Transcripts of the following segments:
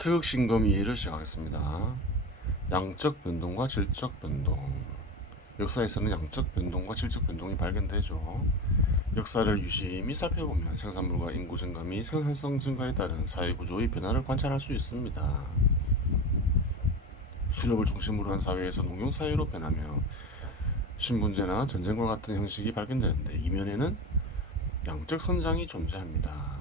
특징검 이해를 시작하겠습니다. 양적 변동과 질적 변동. 역사에서는 양적 변동과 질적 변동이 발견되죠. 역사를 유심히 살펴보면 생산물과 인구 증가 및 생산성 증가에 따른 사회 구조의 변화를 관찰할 수 있습니다. 수렵을 중심으로 한 사회에서 농경 사회로 변하며 신분제나 전쟁과 같은 형식이 발견되는데, 이면에는 양적 성장이 존재합니다.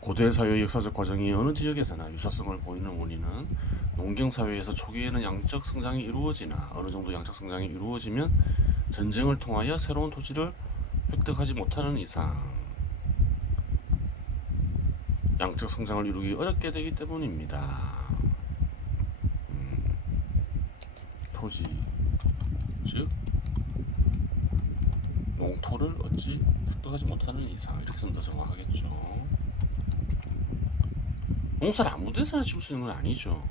고대 사회의 역사적 과정이 어느 지역에서나 유사성을 보이는 원인은, 농경 사회에서 초기에는 양적 성장이 이루어지나 어느 정도 양적 성장이 이루어지면 전쟁을 통하여 새로운 토지를 획득하지 못하는 이상 양적 성장을 이루기 어렵게 되기 때문입니다. 토지, 즉 농토를 얻지 획득하지 못하는 이상, 이렇게 쓰면 더 정확하겠죠. 농사를 아무 데서나 지을 수 있는 건 아니죠.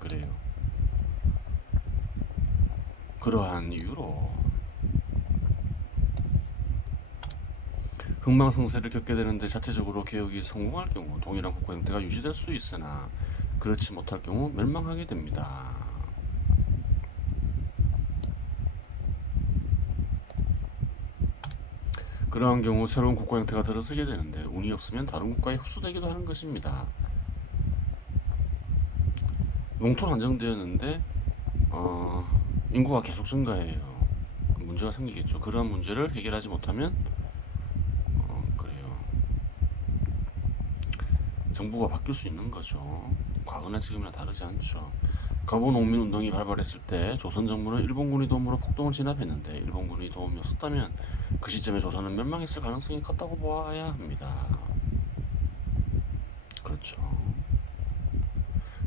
그래요. 그러한 이유로 흥망성쇠를 겪게 되는데, 자체적으로 개혁이 성공할 경우 동일한 국가 형태가 유지될 수 있으나 그렇지 못할 경우 멸망하게 됩니다. 그러한 경우 새로운 국가 형태가 들어서게 되는데, 운이 없으면 다른 국가에 흡수되기도 하는 것입니다. 농토는 안정되었는데 인구가 계속 증가해요. 문제가 생기겠죠. 그러한 문제를 해결하지 못하면 그래요. 정부가 바뀔 수 있는 거죠. 과거나 지금이나 다르지 않죠. 가보농민 운동이 발발했을 때 조선 정부는 일본군의 도움으로 폭동을 진압했는데, 일본군의 도움이 없었다면 그 시점에 조선은 멸망했을 가능성이 컸다고 보아야 합니다. 그렇죠.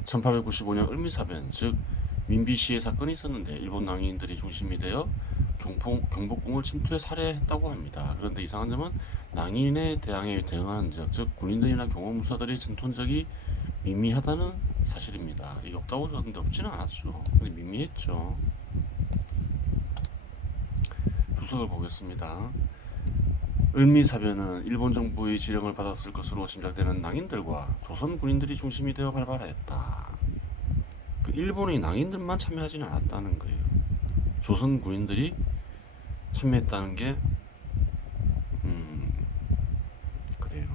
1895년 을미사변, 즉 민비시해 사건이 있었는데, 일본 낭인들이 중심이 되어 경복궁을 침투해 살해했다고 합니다. 그런데 이상한 점은 낭인의 대항에 대응하는 즉 군인들이나 경호무사들의 전투력이 미미하다는 사실입니다. 이게 없다고 하는데 없지는 않았죠. 근데 미미했죠. 주석을 보겠습니다. 을미사변은 일본 정부의 지령을 받았을 것으로 짐작되는 낭인들과 조선 군인들이 중심이 되어 발발하였다. 일본의 낭인들만 참여하지는 않았다는 거예요. 조선 군인들이 참여했다는 게 그래요.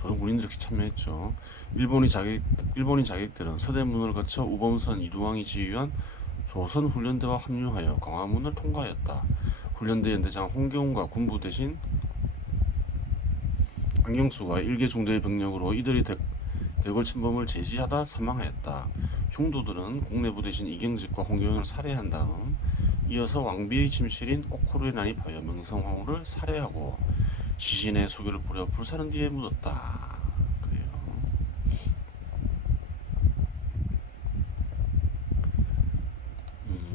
조선 군인들이 참여했죠. 일본인 자객들은 서대문을 거쳐 우범선 이두왕이 지휘한 조선 훈련대와 합류하여 광화문을 통과하였다. 훈련대 연대장 홍경훈과 군부 대신 안경수가 일개 중대의 병력으로 이들이 대궐 침범을 제지하다 사망하였다. 흉도들은 공내부 대신 이경직과 홍경훈을 살해한 다음 이어서 왕비의 침실인 옥호루에 난입하여 명성황후를 살해하고 시신에 소교를 뿌려 불사른 뒤에 묻었다. 그래요.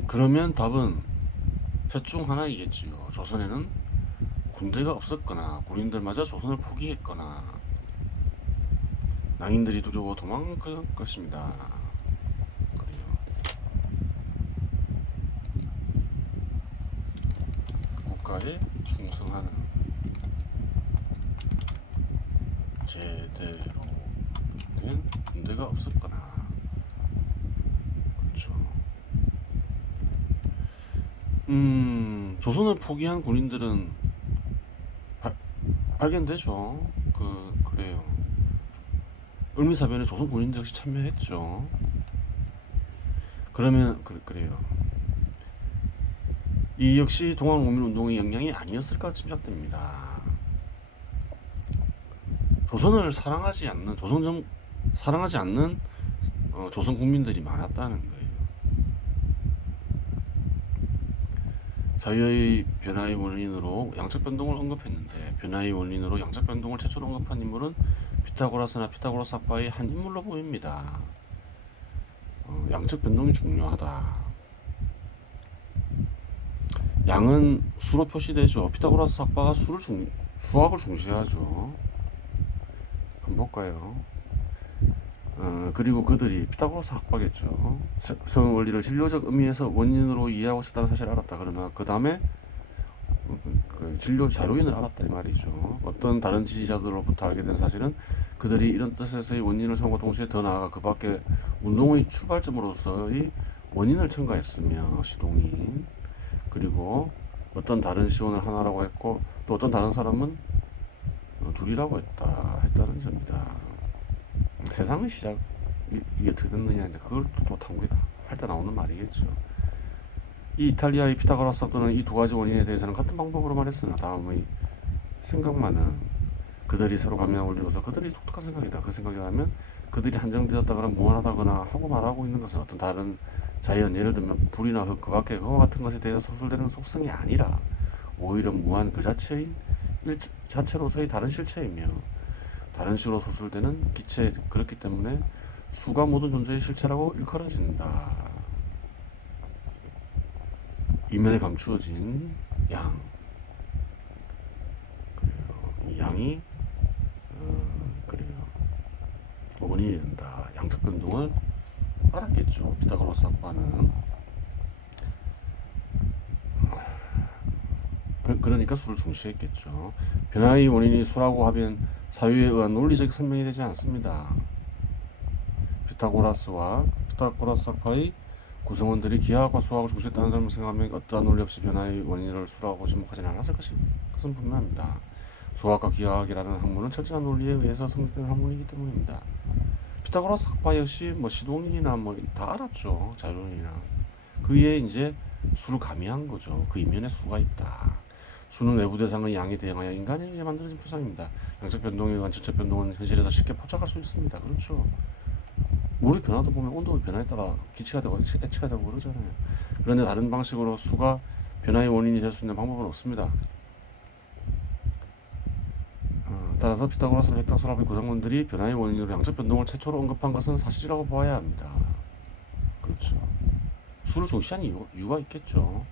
그러면 답은 셋 중 하나이겠지요. 조선에는 군대가 없었거나 군인들마저 조선을 포기했거나 낭인들이 두려워 도망갈 것입니다. 그래요. 국가에 충성하는, 제대로 된 군대가 없었거나. 그렇죠. 조선을 포기한 군인들은 발견되죠. 그래요. 을미사변에 조선 군인들 역시 참여했죠. 그러면 그래요. 이 역시 동학농민운동의 영향이 아니었을까 짐작됩니다. 조선을 사랑하지 않는 조선 국민들이 많았다는 거예요. 사회의 변화의 원인으로 양적 변동을 언급했는데, 변화의 원인으로 양적 변동을 최초로 언급한 인물은 피타고라스나 피타고라스 학파의 한 인물로 보입니다. 양적 변동이 중요하다. 양은 수로 표시되죠. 피타고라스 학파가 수학을 중시하죠. 한번 볼까요? 그리고 그들이 피타고라스 학파겠죠. 성 원리를 진료적 의미에서 원인으로 이해하고 싶다는 사실을 알았다. 그러나 그 다음에 그 진료 자료인을 알았다 이 말이죠. 어떤 다른 지지자들로부터 알게 된 사실은 그들이 이런 뜻에서의 원인을 삼고 동시에 더 나아가 그 밖에 운동의 출발점으로서의 원인을 첨가했으며 시동인, 그리고 어떤 다른 시원을 하나라고 했고 또 어떤 다른 사람은 둘이라고 했다는 점이다. 세상의 시작 이게 어떻게 됐느냐, 이제 그걸 또 탐구할 때 나오는 말이겠죠. 이 이탈리아의 피타고라스 사건은 이 두 가지 원인에 대해서는 같은 방법으로 말했으나 다음의 생각만은 그들이 서로 감명을 올리고서 그들이 독특한 생각이다. 그 생각이라면 그들이 한정되었다거나 무한하다거나 하고 말하고 있는 것은 어떤 다른 자연, 예를 들면 불이나 흙, 그 밖에 그와 같은 것에 대해서 소술되는 속성이 아니라 오히려 무한 그 자체인 자체로서의 다른 실체이며 다른 식으로 소술되는 기체, 그렇기 때문에 수가 모든 존재의 실체라고 일컬어진다. 이면에 감추어진 양, 그래요. 이 양이 그래요. 원인이 된다. 양적 변동을 알았겠죠. 피타고라스 학파는. 그러니까 수를 중시했겠죠. 변화의 원인이 수라고 하면 사유에 의한 논리적 설명이 되지 않습니다. 피타고라스 학파의 구성원들이 기하학과 수학을 중시했다는 점을 생각하면 어떠한 논리 없이 변화의 원인을 수라고 지목하지는 않았을 것은 분명합니다. 수학과 기하학이라는 학문은 철저한 논리에 의해서 성립된 학문이기 때문입니다. 피타고라스 학파 역시 시동인이나 다 알았죠. 자연론이나. 그에 이제 수를 가미한 거죠. 그 이면에 수가 있다. 수는 외부 대상의 양에 대응하여 인간에 의해 만들어진 표상입니다. 양적 변동에 의한 질적 변동은 현실에서 쉽게 포착할 수 있습니다. 그렇죠. 물의 변화도 보면 온도의 변화에 따라 기체가 되고 액체가 되고 그러잖아요. 그런데 다른 방식으로 수가 변화의 원인이 될 수 있는 방법은 없습니다. 따라서 피타고라스와 헥타고라스의 구성원들이 변화의 원인으로 양적 변동을 최초로 언급한 것은 사실이라고 보아야 합니다. 그렇죠. 수를 중시한 이유가 있겠죠.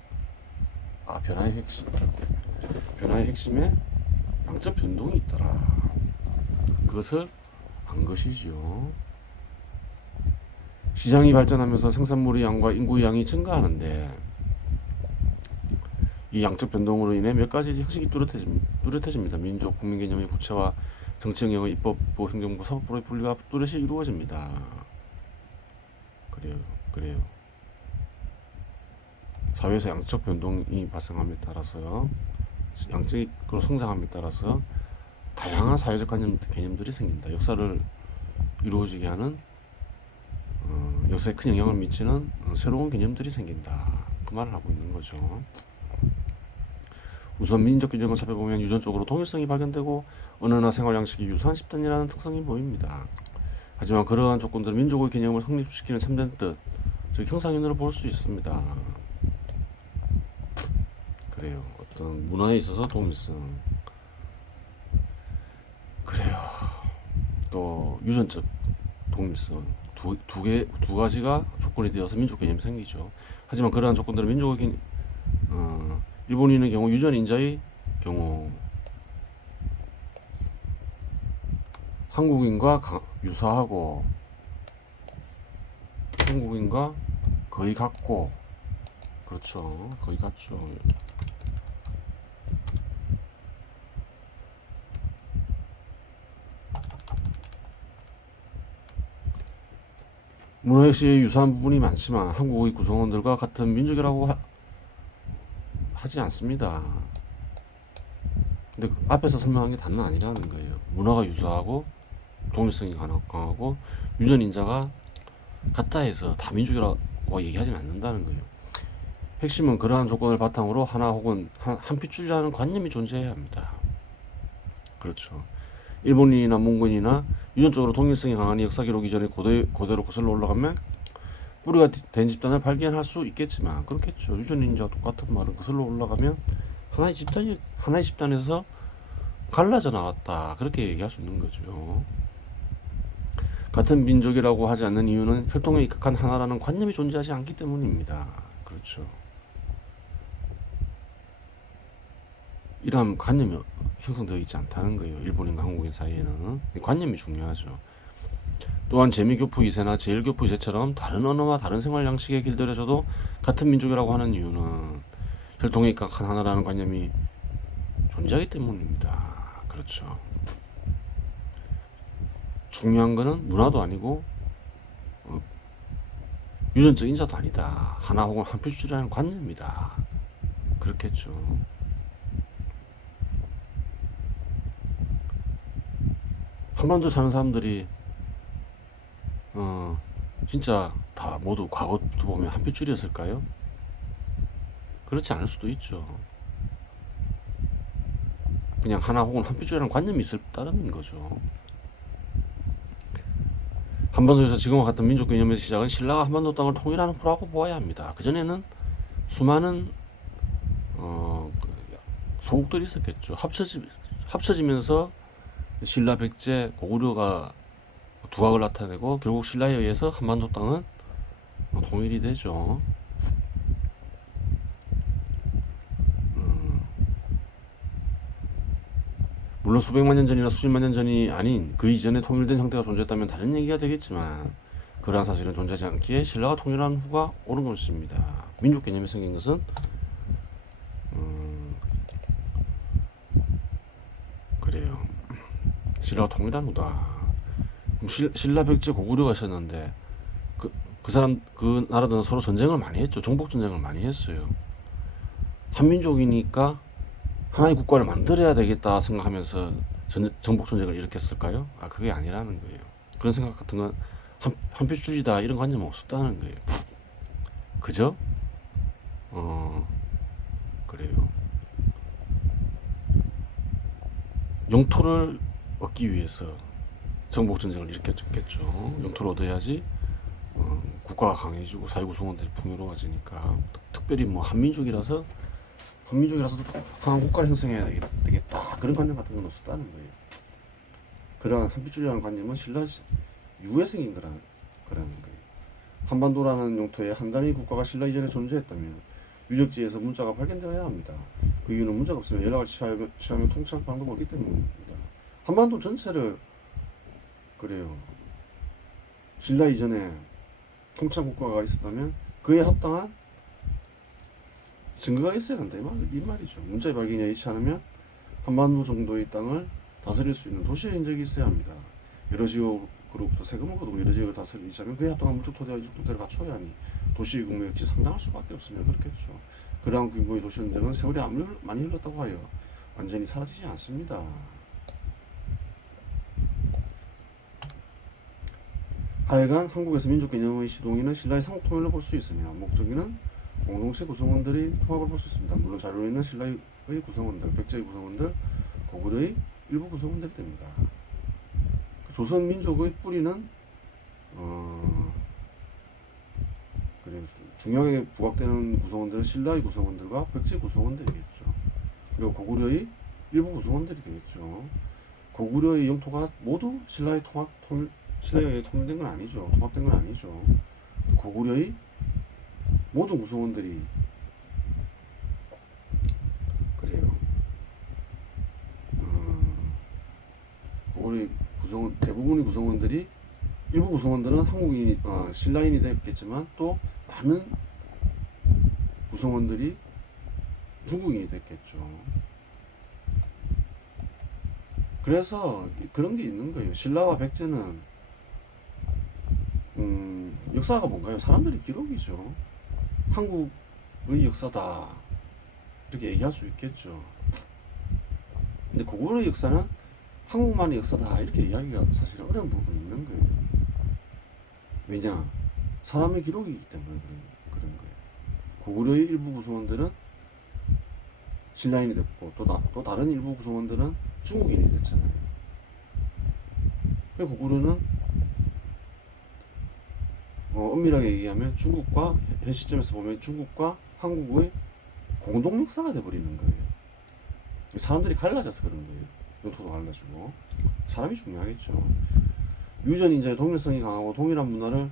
변화의 핵심에 양적 변동이 있더라. 그것을 안 것이죠. 시장이 발전하면서 생산물의 양과 인구의 양이 증가하는데 이 양적 변동으로 인해 몇 가지 형식이 뚜렷해집니다. 민족, 국민 개념의 구체화, 정치 영역의 입법부, 행정부, 사법부의 분리가 뚜렷이 이루어집니다. 그래요. 사회에서 양적 변동이 발생함에 따라서 양적으로 성장함에 따라서 다양한 사회적 개념들이 생긴다. 역사를 이루어지게 하는 역사에 큰 영향을 미치는 새로운 개념들이 생긴다. 그 말을 하고 있는 거죠. 우선 민족 개념을 살펴보면 유전적으로 동일성이 발견되고 언어나 생활 양식이 유사한 집단이라는 특성이 보입니다. 하지만 그러한 조건들은 민족의 개념을 성립시키는 참된 뜻, 즉 형상인으로 볼 수 있습니다. 그래요. 어떤 문화에 있어서 동일성. 그래요. 또 유전적 동일성. 두 가지가 조건이 되어서 민족 개념이 생기죠. 하지만 그러한 조건들은 민족의 개념, 일본인의 경우 유전인자의 경우 한국인과 유사하고 한국인과 거의 같고, 그렇죠. 거의 같죠. 문화 역시 유사한 부분이 많지만 한국의 구성원들과 같은 민족이라고 하지 않습니다. 근데 앞에서 설명한 게 다는 아니라는 거예요. 문화가 유사하고 독립성이 강하고 유전인자가 같다 해서 다 민족이라고 얘기하진 않는다는 거예요. 핵심은 그러한 조건을 바탕으로 하나 혹은 한 핏줄이라는 관념이 존재해야 합니다. 그렇죠. 일본인이나 몽골인이나 유전적으로 동일성이 강한 역사 기록 이전에 고대로 거슬러 올라가면 뿌리가 된 집단을 발견할 수 있겠지만, 그렇겠죠. 유전인자와 똑같은 말은 거슬러 올라가면 하나의 집단에서 갈라져 나왔다, 그렇게 얘기할 수 있는 거죠. 같은 민족이라고 하지 않는 이유는 혈통에 입각한 하나라는 관념이 존재하지 않기 때문입니다. 그렇죠. 이러한 관념이 형성되어 있지 않다는 거예요. 일본인과 한국인 사이에는. 관념이 중요하죠. 또한 재미교포 2세나 제일교포 2세처럼 다른 언어와 다른 생활 양식에 길들여져도 같은 민족이라고 하는 이유는 혈통에 입각한 하나라는 관념이 존재하기 때문입니다. 그렇죠. 중요한 거는 문화도 아니고 어, 유전적 인자도 아니다. 하나 혹은 한 표주라는 관념이다. 그렇겠죠. 한반도 사는 사람들이 진짜 다 모두 과거부터 보면 한 뼘줄이었을까요? 그렇지 않을 수도 있죠. 그냥 하나 혹은 한 뼘줄이라는 관념이 있을 따름인 거죠. 한반도에서 지금과 같은 민족 개념의 시작은 신라가 한반도 땅을 통일하는 후라고 보아야 합니다. 그전에는 수많은 소국들이 있었겠죠. 합쳐지면서 신라, 백제, 고구려가 두각을 나타내고 결국 신라에 의해서 한반도 땅은 통일이 되죠. 물론 수백만 년 전이나 수십만 년 전이 아닌 그 이전에 통일된 형태가 존재했다면 다른 얘기가 되겠지만 그러한 사실은 존재하지 않기에 신라가 통일한 후가 옳은 것입니다. 민족 개념이 생긴 것은 그래요. 신라가 통일한 후다. 신라, 백제, 고구려가 있었는데 그 나라들은 서로 전쟁을 많이 했죠. 정복 전쟁을 많이 했어요. 한민족이니까 하나의 국가를 만들어야 되겠다 생각하면서 정복 전쟁을 일으켰을까요? 그게 아니라는 거예요. 그런 생각 같은 건 한 표줄이다 이런 관념은 없었다는 거예요. 그죠? 그래요. 영토를 얻기 위해서 정복 전쟁을 일으켰겠죠. 영토를 얻어야지 국가가 강해지고 사회구성원들이 풍요로워지니까. 특별히 뭐 한민족이라서 강한 국가를 형성해야 되겠다 그런 관념 같은 건 없었다는 거예요. 그러한 한빛줄이라는 관념은 신라 이후에 생긴 거라는 거예요. 한반도라는 용토에 한 단위 국가가 신라 이전에 존재했다면 유적지에서 문자가 발견되어야 합니다. 그 이유는 문자가 없으면 연락을 취하면 통치할 방법이 없기 때문입니다. 한반도 전체를 그래요. 신라 이전에 통치한 국가가 있었다면 그에 합당한 증거가 있어야 한다 이 말이죠. 문자의 발견이 여의치 않으면 한반도 정도의 땅을 다스릴 수 있는 도시의 흔적이 있어야 합니다. 여러 지역으로부터 세금을 거두고 여러 지역을 다스리자면 그에 합당한 물적 토대와 이적 토대를 갖춰야 하니 도시의 규모 역시 상당할 수밖에 없으며 그렇겠죠. 그러한 규모의 도시 흔적은 세월이 많이 흘렀다고 하여 완전히 사라지지 않습니다. 하여간 한국에서 민족 개념의 시동이는 신라의 삼국통일을 볼 수 있으며 목적이는 공동체 구성원들의 통합을 볼 수 있습니다. 물론 자료에는 신라의 구성원들, 백제의 구성원들, 고구려의 일부 구성원들이 됩니다. 조선 민족의 뿌리는 그래 중요하게 부각되는 구성원들은 신라의 구성원들과 백제 구성원들이겠죠. 그리고 고구려의 일부 구성원들이 되겠죠. 고구려의 영토가 모두 신라에 통일된 건 아니죠. 통합된 건 아니죠. 고구려의 모든 구성원들이 그래요. 고구려의 대부분의 구성원들이 일부 구성원들은 한국인이 신라인이 됐겠지만 또 많은 구성원들이 중국인이 됐겠죠. 그래서 그런 게 있는 거예요. 신라와 백제는 역사가 뭔가요? 사람들의 기록이죠. 한국의 역사다 이렇게 얘기할 수 있겠죠. 근데 고구려의 역사는 한국만의 역사다 이렇게 이야기가 사실 어려운 부분이 있는 거예요. 왜냐? 사람의 기록이기 때문에 그런 거예요. 고구려의 일부 구성원들은 신라인이 됐고 또 다른 일부 구성원들은 중국인이 됐잖아요. 그리고 고구려는 엄밀하게 얘기하면 중국과 현 시점에서 보면 중국과 한국의 공동 역사가 돼버리는 거예요. 사람들이 갈라져서 그런 거예요. 영토도 갈라지고 사람이 중요하겠죠. 유전인자의 동일성이 강하고 동일한 문화를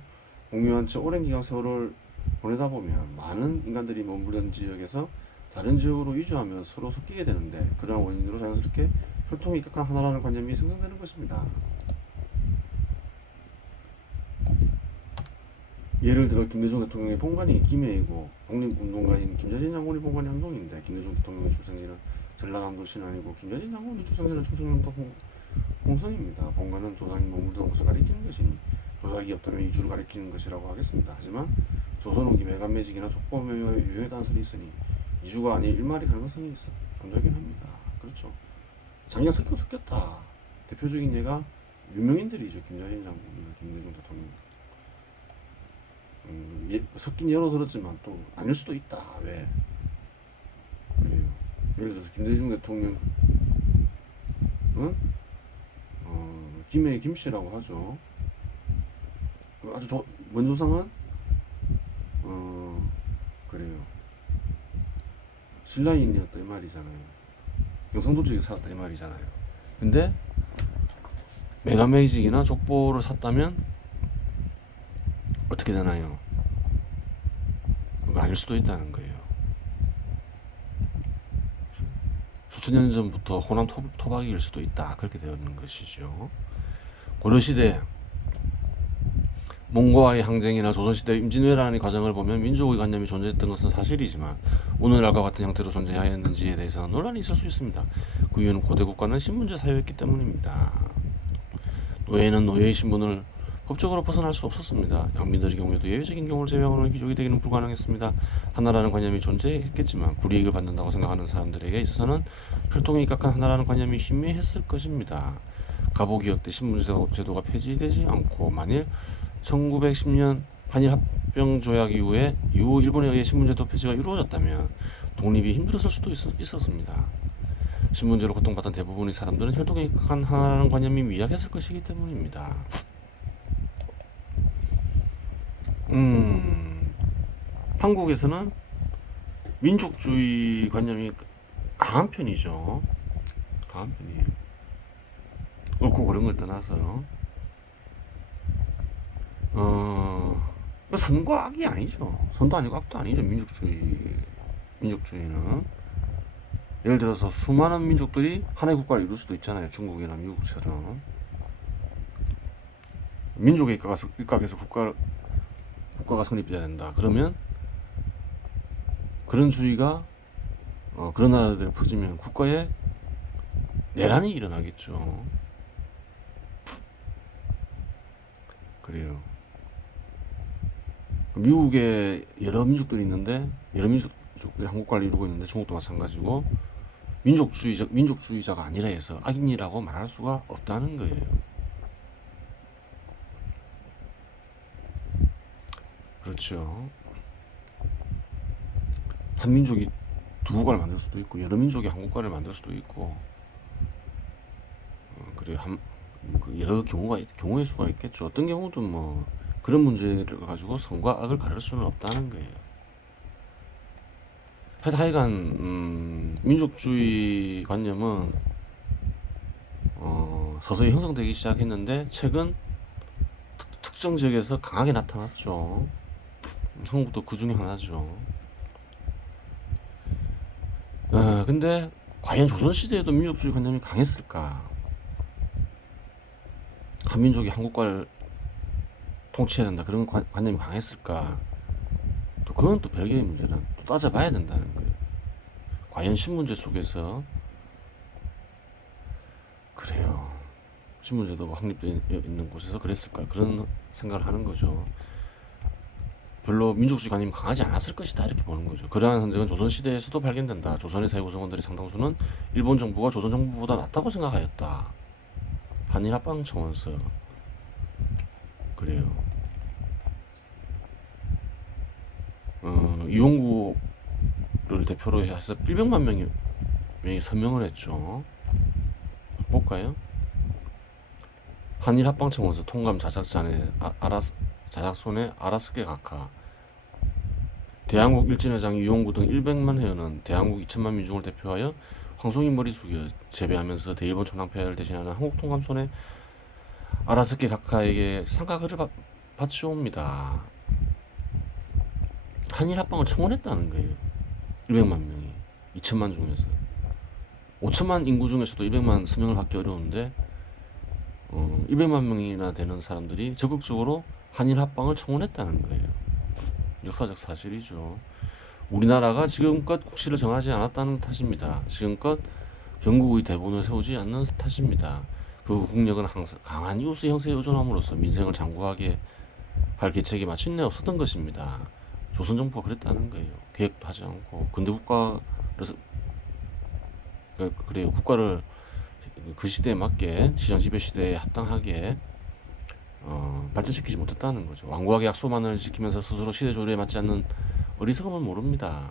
공유한 채 오랜 기간 세월을 보내다 보면 많은 인간들이 머무르는 지역에서 다른 지역으로 이주하며 서로 섞이게 되는데 그러한 원인으로 자연스럽게 혈통이 입각한 하나라는 관념이 생성되는 것입니다. 예를 들어 김대중 대통령의 본관이 김해이고 독립운동가인 김여진 장군의 본관이 안동인데 김대중 대통령의 출생지는 전라남도 신안이고 김여진 장군이 주상전은 충청남도 홍성입니다. 본관은 조상이 머물던 곳을 가리키는 것이니 조상이 없다면 이주를 가리키는 것이라고 하겠습니다. 하지만 조선 후기 매간매직이나 족보묘에 유효했다는 설이 있으니 이주가 아닌 일말이 가능성이 있어 존재하긴 합니다. 그렇죠. 장량 섞였다. 대표적인 예가 유명인들이죠. 김여진 장군이나 김대중 대통령. 섞인 예로 들었지만 또 아닐 수도 있다. 왜? 그래요. 예를 들어서 김대중 대통령, 응? 김해 김씨라고 하죠. 아주 원조상은 그래요. 신라인이었다 이 말이잖아요. 경상도 쪽에 살았다 이 말이잖아요. 근데 메가매직이나 족보를 샀다면 어떻게 되나요? 그거 아닐 수도 있다는 거예요. 수천 년 전부터 호남 토박이일 수도 있다. 그렇게 되는 것이죠. 고려시대 몽고와의 항쟁이나 조선시대 임진왜란의 과정을 보면 민족의 관념이 존재했던 것은 사실이지만 오늘날과 같은 형태로 존재하였는지에 대해서는 논란이 있을 수 있습니다. 그 이유는 고대 국가는 신분제 사회였기 때문입니다. 노예는 노예의 신분을 법적으로 벗어날 수 없었습니다. 양민들의 경우에도 예외적인 경우를 제외하고는 귀족이 되기는 불가능했습니다. 하나라는 관념이 존재했겠지만 불이익을 받는다고 생각하는 사람들에게 있어서는 혈통이 입각한 하나라는 관념이 희미했을 것입니다. 가보기역 때 신분제도가 폐지되지 않고 만일 1910년 한일합병조약 이후 일본에 의해 신분제도 폐지가 이루어졌다면 독립이 힘들었을 수도 있었습니다. 신분제로 고통받던 대부분의 사람들은 혈통에 입각한 하나라는 관념이 미약했을 것이기 때문입니다. 한국에서는 민족주의 관념이 강한 편이죠. 강한 편이에요. 옳고 그른 걸 떠나서 선과 악이 아니죠. 선도 아니고 악도 아니죠. 민족주의는 예를 들어서 수많은 민족들이 하나의 국가를 이룰 수도 있잖아요. 중국이나 미국처럼 민족의 입각에서 국가가 성립돼야 된다. 그러면 그런 주의가 그런 나라들에 퍼지면 국가에 내란이 일어나겠죠. 그래요. 미국에 여러 민족들이 있는데 여러 민족들이 한국과를 이루고 있는데 중국도 마찬가지고 민족주의자가 아니라 해서 악인이라고 말할 수가 없다는 거예요. 그렇죠. 한 민족이 두 국가를 만들 수도 있고 여러 민족이 한 국가를 만들 수도 있고 그래 여러 경우의 수가 있겠죠. 어떤 경우도 뭐 그런 문제를 가지고 선과 악을 가릴 수는 없다는 거예요. 하여간 민족주의 관념은 서서히 형성되기 시작했는데 최근 특정 지역에서 강하게 나타났죠. 한국도 그 중에 하나죠. 근데 과연 조선시대에도 민족주의 관념이 강했을까? 한민족이 한국과를 통치해야 된다 그런 관념이 강했을까? 또 그건 또 별개의 문제라 또 따져봐야 된다는 거예요. 과연 신문제 속에서 그래요. 신문제도가 확립되어 있는 곳에서 그랬을까? 그런 생각을 하는 거죠. 별로 민족주의 관념이 강하지 않았을 것이다 이렇게 보는 거죠. 그러한 흔적은 조선시대에서도 발견된다. 조선의 사회 구성원들의 상당수는 일본 정부가 조선 정부보다 낫다고 생각하였다. 한일합방 청원서 그래요. 이용구를 대표로 해서 100만 명이 서명을 했죠. 볼까요? 한일합방청원서 통감 자작자의 자작손의 아라스케 각하 대한국 일진회장 이용구 등 100만 회원은 대한국 2천만 민중을 대표하여 황송이 머리 숙여 재배하면서 대일본 천황폐하를 대신하는 한국통감손의 아라스케 각하에게 상가글을 바치옵니다. 한일합방을 청원했다는 거예요. 100만 명이 2천만 중에서 5천만 인구 중에서도 200만 서명을 받기 어려운데 200만 명이나 되는 사람들이 적극적으로 한일합방을 청원했다는 거예요. 역사적 사실이죠. 우리나라가 지금껏 국시를 정하지 않았다는 탓입니다. 지금껏 경국의 대본을 세우지 않는 탓입니다. 그 국력은 항상 강한 이웃의 형세에 의존함으로써 민생을 장구하게 할 계책이 마침내 없었던 것입니다. 조선 정부가 그랬다는 거예요. 계획도 하지 않고 근대 국가를 그래요. 국가를 그 시대에 맞게 시장 지배 시대에 합당하게 발전시키지 못했다는 거죠. 완고하게 약소만을 지키면서 스스로 시대 조류에 맞지 않는 어리석음은 모릅니다.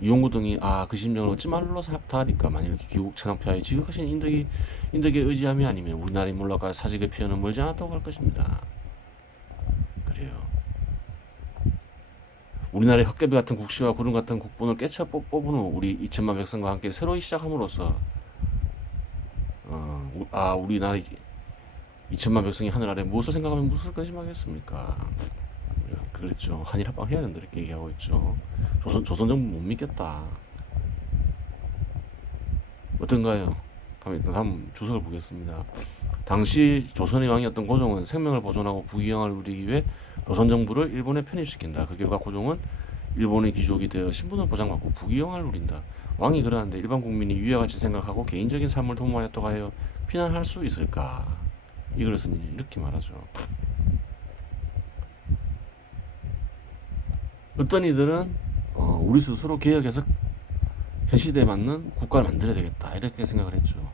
이용구 등이 그 심정을 어찌 말로 다하리까. 만일 기국 천황폐하에 지극하신 인덕에 의지함이 아니면 우리나라의 몰락과 사직의 피해는 멀지 않았다고 할 것입니다. 그래요. 우리나라의 헛개비 같은 국시와 구름 같은 국본을 깨쳐 뽑은 후 우리 2천만 백성과 함께 새로이 시작함으로써 우리나라 2천만 백성이 하늘 아래 무엇을 생각하면 무엇을 근심하겠습니까? 그랬죠. 한일 합방 해야 된다 이렇게 얘기하고 있죠. 조선 정부 못 믿겠다. 어떤가요? 다음 주석을 보겠습니다. 당시 조선의 왕이었던 고종은 생명을 보존하고 부귀영화를 누리기 위해 조선 정부를 일본에 편입시킨다. 그 결과 고종은 일본의 귀족이 되어 신분을 보장받고 부귀영화를 누린다. 왕이 그러한데 일반 국민이 위와 같이 생각하고 개인적인 삶을 도모하였다고 하여 비난할 수 있을까? 이걸 쓴 이렇게 말하죠. 어떤 이들은 우리 스스로 개혁해서 현 시대에 맞는 국가를 만들어야 되겠다 이렇게 생각을 했죠.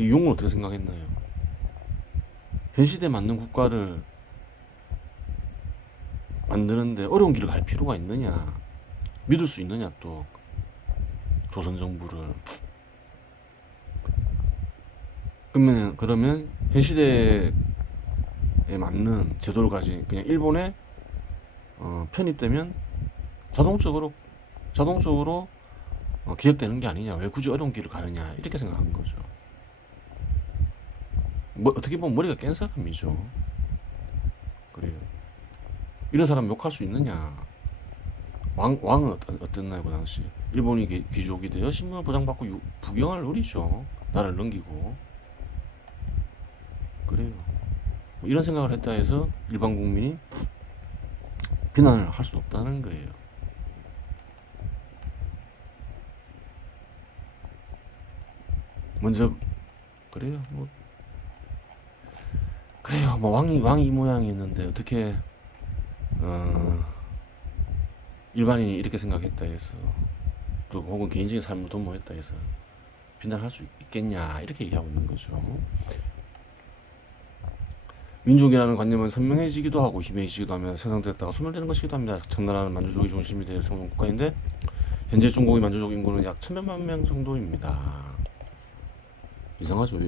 이용은 어떻게 생각했나요? 현 시대에 맞는 국가를 만드는데 어려운 길을 갈 필요가 있느냐, 믿을 수 있느냐, 또 조선 정부를. 그러면 현 시대에 맞는 제도를 가진 그냥 일본에 편입되면 자동적으로 기획되는 게 아니냐, 왜 굳이 어려운 길을 가느냐 이렇게 생각한 거죠. 어떻게 보면 머리가 깬 사람이죠. 그래요. 이런 사람 욕할 수 있느냐. 왕은 어땠나요 그 당시? 일본이 귀족이 되어 신분을 보장받고 부경을 누리죠. 나라를 넘기고. 그래요. 이런 생각을 했다 해서 일반 국민이 비난을 할 수 없다는 거예요. 먼저 그래요. 그래요. 왕이 이 모양이었는데 어떻게 일반인이 이렇게 생각했다 해서, 또 혹은 개인적인 삶을 도모했다 해서 비난할 수 있겠냐 이렇게 얘기하고 있는 거죠. 민족이라는 관념은 선명해지기도 하고 희미해지기도 하며 생성됐다가 소멸되는 것이기도 합니다. 청나라는 만주족이 중심이 되어 세운 국가인데 현재 중국의 만주족 인구는 약 1100만 명 정도입니다. 이상하죠.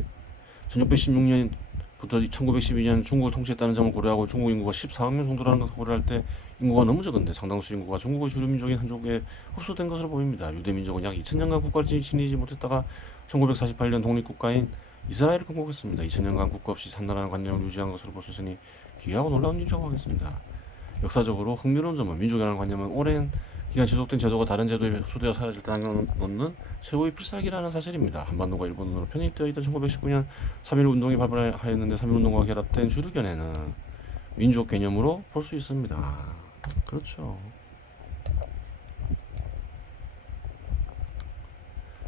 1616년부터 1912년 중국을 통치했다는 점을 고려하고 중국 인구가 14만 명 정도라는 것을 고려할 때 인구가 너무 적은데 상당수 인구가 중국의 주류 민족인 한족에 흡수된 것으로 보입니다. 유대 민족은 약 2000년간 국가를 지니지 못했다가 1948년 독립국가인 이스라엘을 건국했습니다. 2000년간 국가 없이 산다라는 관념을 유지한 것으로 볼 수 있으니 기이하고 놀라운 일이라고 하겠습니다. 역사적으로 흥미로운 점은 민족이라는 관념은 오랜 기간 지속된 제도가 다른 제도에 흡수되어 사라질 때 남겨놓는 최고의 필살기라는 사실입니다. 한반도가 일본으로 편입되어 있던 1919년 3.1 운동이 발발하였는데 3.1 운동과 결합된 주류견해는 민족 개념으로 볼 수 있습니다. 그렇죠.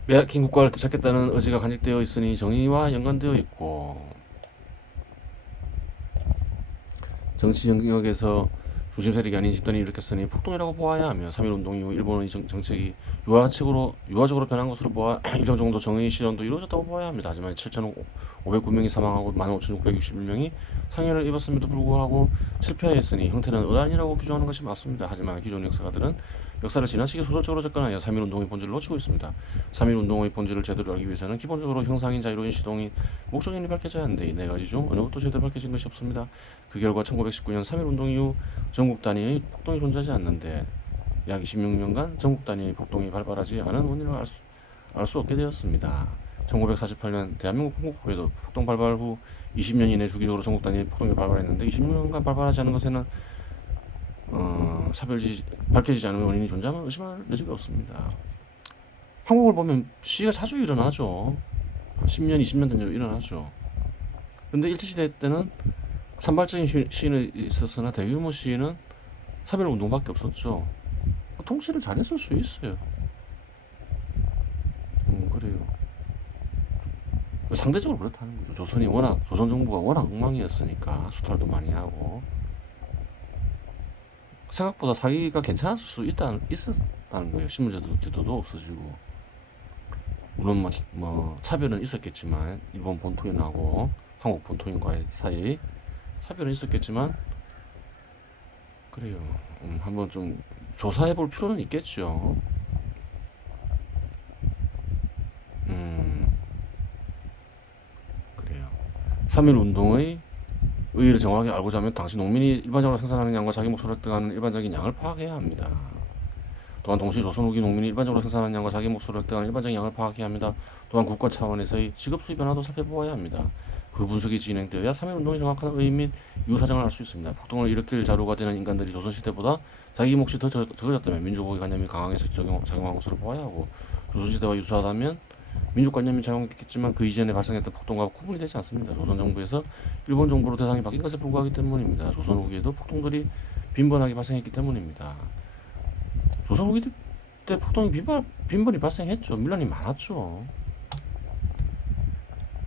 빼앗긴 국가를 되찾겠다는 의지가 간직되어 있으니 정의와 연관되어 있고, 정치 영역에서 중심 세력이 아닌 집단이 일으켰으니 폭동이라고 보아야 하며 3.1 운동 이후 일본의 정책이 유화적으로 변한 것으로 보아 일정 정도 정의 실현도 이루어졌다고 보아야 합니다. 하지만 7,509명이 사망하고 15,661명이 상해를 입었음에도 불구하고 실패하였으니 형태는 의란이라고 규정하는 것이 맞습니다. 하지만 기존 역사가들은 역사를 지나치게 소설적으로 접근하여 3.1 운동의 본질을 놓치고 있습니다. 3.1 운동의 본질을 제대로 알기 위해서는 기본적으로 형상인 자유로운 시동이 목적인이 밝혀져야 하는데 이 네 가지 중 어느 것도 제대로 밝혀진 것이 없습니다. 그 결과 1919년 3.1 운동 이후 전국 단위의 폭동이 존재하지 않는데 약 26년간 전국 단위의 폭동이 발발하지 않은 원인을 알 수 없게 되었습니다. 1948년 대한민국 건국 후에도 폭동 발발 후 20년 이내 주기적으로 전국 단위의 폭동이 발발했는데 26년간 발발하지 않은 것에는 밝혀지지 않은 원인이 존재함을 의심할 여지가 없습니다. 한국을 보면 시위가 자주 일어나죠. 10년, 20년 된 일어나죠. 근데 일제시대 때는 산발적인 시인에 있어서나 대규모 시인은 3.1 운동밖에 없었죠. 통치를 잘했을 수 있어요. 그래요. 상대적으로 그렇다는 거죠. 조선이 워낙, 조선 정부가 워낙 엉망이었으니까 수탈도 많이 하고 생각보다 살기가 괜찮았을 수 있었다는 거예요. 신분제도 제도도 없어지고, 물론 뭐 차별은 있었겠지만 일본 본토인하고 한국 본토인과의 사이 차별은 있었겠지만 그래요. 한번 좀 조사해 볼 필요는 있겠죠. 음, 그래요. 3.1 운동의 의의를 정확하게 알고자 하면 당시 농민이 일반적으로 생산하는 양과 자기 몫으로 획득하는 일반적인 양을 파악해야 합니다. 또한 동시 조선 후기 농민이 일반적으로 생산하는 양과 자기 몫으로 획득하는 일반적인 양을 파악해야 합니다. 또한 국가 차원에서의 지급 수입 변화도 살펴보아야 합니다. 그 분석이 진행되어야 3.1 운동의 정확한 의의 및 이후 사정을 알 수 있습니다. 폭동을 일으킬 자료가 되는 인간들이 조선시대보다 자기 몫이 더 적어졌다면 민족의 관념이 강하게 작용한 것으로 보아야 하고, 조선시대와 유사하다면 민족관념이 작용했겠지만 그 이전에 발생했던 폭동과 구분이 되지 않습니다. 조선 정부에서 일본 정부로 대상이 바뀐 것에 불과하기 때문입니다. 조선 후기에도 폭동들이 빈번하게 발생했기 때문입니다. 조선 후기 때 폭동이 빈번히 발생했죠. 밀란이 많았죠.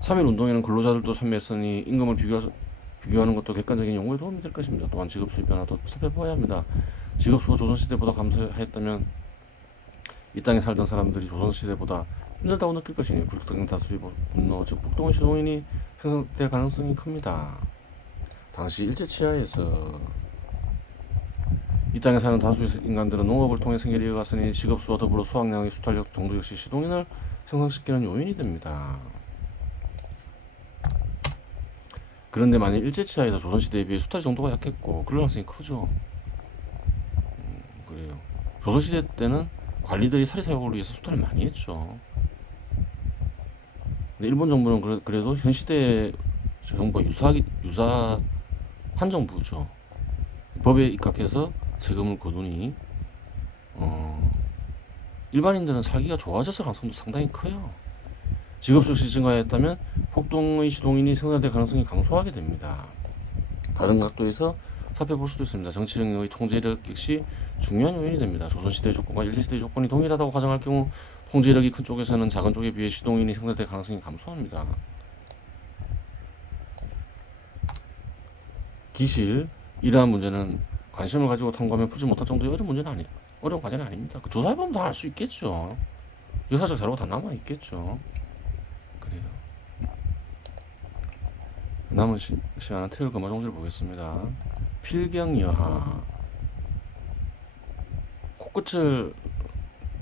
3.1 운동에는 근로자들도 참여했으니 임금을 비교하는 것도 객관적인 연구에 도움이 될 것입니다. 또한 직업 수입 변화도 살펴보아야 합니다. 직업 수가 조선시대보다 감소하였다면 이 땅에 살던 사람들이 조선시대보다 힘들다고 느낄 것이니 불특정 다수의 분노, 즉 폭동의 주동인이 생성될 가능성이 큽니다. 당시 일제치하에서 이 땅에 사는 다수의 인간들은 농업을 통해 생계를 이어갔으니 직업수와 더불어 수확량의 수탈력 정도 역시 시동인을 생성시키는 요인이 됩니다. 그런데 만일 일제치하에서 조선시대에 비해 수탈 정도가 약했고 그럴 가능성이 크죠. 그래요. 조선시대 때는 관리들이 사리사욕을 위해서 수탈을 많이 했죠. 근데 일본 정부는 그래도 현 시대 정부가 유사한 정부죠. 법에 입각해서 세금을 거두니 일반인들은 살기가 좋아졌을 가능성도 상당히 커요. 직업수익이 증가했다면 폭동의 시동인이 생산될 가능성이 감소하게 됩니다. 다른 각도에서 살펴볼 수도 있습니다. 정치 능력의 통제력 역시 중요한 요인이 됩니다. 조선시대의 조건과 일제시대의 조건이 동일하다고 가정할 경우 통제력이 큰 쪽에서는 작은 쪽에 비해 시동인이 생산될 가능성이 감소합니다. 기실, 이러한 문제는 관심을 가지고 탐구하면 풀지 못할 정도의 어려운 과제는 아닙니다. 조사해보면 다 알 수 있겠죠. 역사적 자료가 다 남아있겠죠. 그래요. 남은 시간은 태율 금화종지를 보겠습니다. 필경여하, 코끝을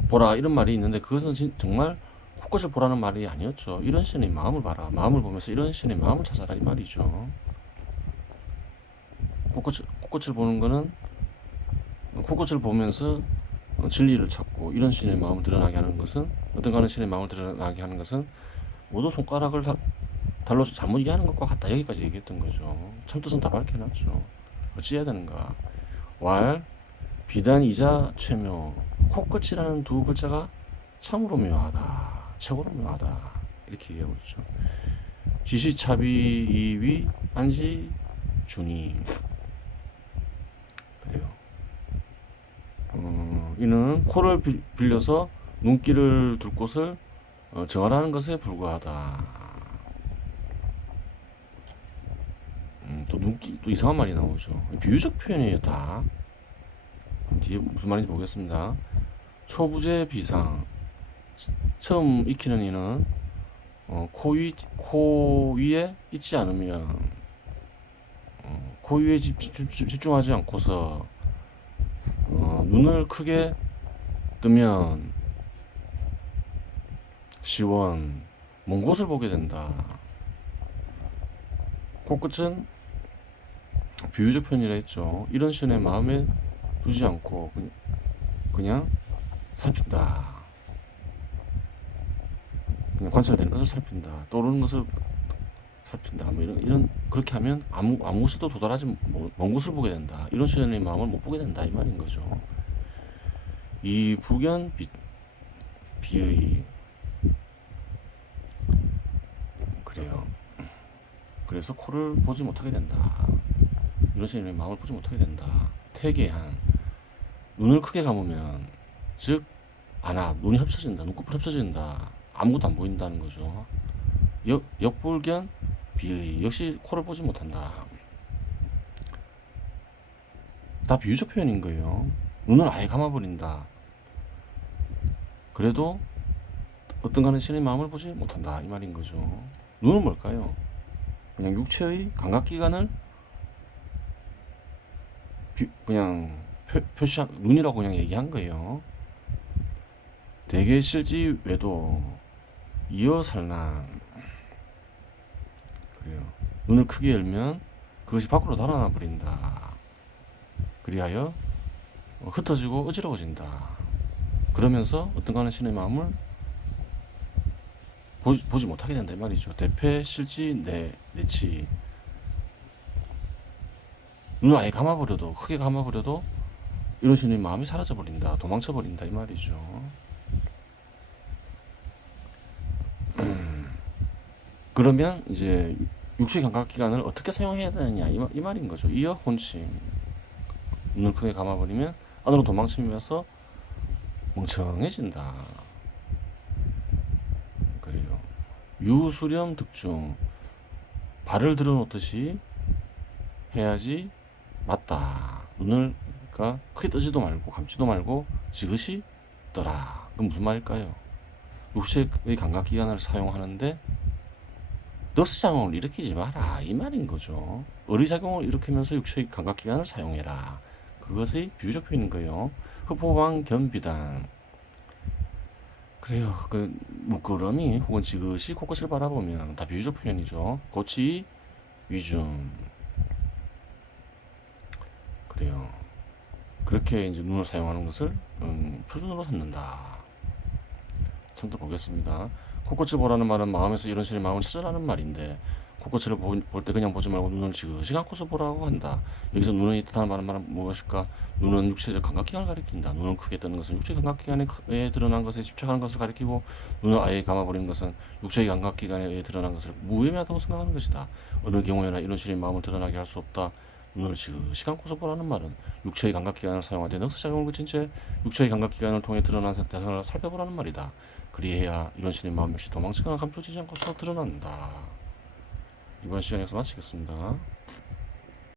보라, 이런 말이 있는데 그것은 정말 코끝을 보라는 말이 아니었죠. 이런 신의 마음을 봐라, 마음을 보면서 이런 신의 마음을 찾아라, 이 말이죠. 코끝을 보는 거는 코끝을 보면서 진리를 찾고, 이런 신의 마음을 드러나게 하는 것은, 어떤가는 신의 마음을 드러나게 하는 것은 모두 손가락을 달로 잘못 이해하는 것과 같다, 여기까지 얘기했던 거죠. 참뜻은 다 밝혀놨죠. 어찌해야 되는가. 왈, 비단, 이자, 최묘, 코끝이라는 두 글자가 참으로 묘하다, 최고로 묘하다, 이렇게 얘기하고 있죠. 지시차비 이위 안지 준이. 그래요. 이는 코를 빌려서 눈길을 둘 곳을 정하라는 것에 불과하다. 또 이상한 말이 나오죠. 비유적 표현이에요, 다. 뒤에 무슨 말인지 보겠습니다. 초부재 비상. 처음 익히는 이는 코 위에 있지 않으면, 코 위에 집중하지 않고서 눈을 크게 뜨면 시원, 먼 곳을 보게 된다. 코끝은 비유적 표현이라 했죠. 이런 시연의 마음에 두지 않고 그냥 살핀다. 그냥 관찰되는 것을 살핀다. 떠오르는 것을 살핀다. 뭐 이런 그렇게 하면 아무 곳에도 도달하지 먼 곳을 보게 된다. 이런 시연의 마음을 못 보게 된다, 이 말인 거죠. 이 부견 비의. 그래요. 그래서 코를 보지 못하게 된다. 이런 식의 마음을 보지 못하게 된다. 태계한 눈을 크게 감으면 즉 안압 눈이 합쳐진다. 눈꺼풀 합쳐진다. 아무것도 안 보인다는 거죠. 역불견 비의 역시 코를 보지 못한다. 다 비유적 표현인 거예요. 눈을 아예 감아버린다. 그래도 어떤가는 신의 마음을 보지 못한다 이 말인 거죠. 눈은 뭘까요? 그냥 육체의 감각기관을 그냥 표시한 눈이라고 그냥 얘기한 거예요. 대개 실지 외도 이어살랑 그래요. 눈을 크게 열면 그것이 밖으로 달아나 버린다. 그리하여 흩어지고 어지러워진다. 그러면서 어떤가는 신의 마음을 보지 못하게 된다 이 말이죠. 대패 실지 내치 눈을 아예 감아버려도 크게 감아버려도 이런 신의 마음이 사라져버린다. 도망쳐버린다 이 말이죠. 그러면 이제 육체 감각기관을 어떻게 사용해야 되느냐 이 말인 거죠. 이어 혼침 눈을 크게 감아버리면 안으로 도망치면서 멍청해진다. 그래요. 유수렴 득중 발을 들어놓듯이 해야지 맞다. 눈을 그러니까 크게 뜨지도 말고 감지도 말고 지그시 떠라. 그럼 무슨 말일까요? 육체의 감각기관을 사용하는데 넉스작용을 일으키지 마라 이 말인 거죠. 어리작용을 일으키면서 육체의 감각기관을 사용해라. 그것의 비유적 표현인 거예요. 흡호방 겸비단 그래요. 그 물끄러미 혹은 지그시 코끝을 바라보면 다 비유적 표현이죠. 고치 위중 그래요. 그렇게 이제 눈을 사용하는 것을 표준으로 삼는다. 처음부터 보겠습니다. 코끝을 보라는 말은 마음에서 이런 식의 마음을 찾으라는 말인데 코끝을 볼 때 그냥 보지 말고 눈을 지그시 감고서 보라고 한다. 여기서 눈의 뜻하는 말은 무엇일까? 눈은 육체적 감각기관을 가리킨다. 눈을 크게 뜨는 것은 육체의 감각기관에 드러난 것에 집착하는 것을 가리키고 눈을 아예 감아버리는 것은 육체의 감각기관에 드러난 것을 무의미하다고 생각하는 것이다. 어느 경우에나 이런 식의 마음을 드러나게 할 수 없다. 눈을 지그시 감고서 보라는 말은 육체의 감각기관을 사용할 때 넉스작용을 그친 채 육체의 감각기관을 통해 드러난 대상을 살펴보라는 말이다. 그리해야 이런 신의 마음 역시 도망치거나 감춰지지 않고서 드러난다. 이번 시간에 여기서 마치겠습니다.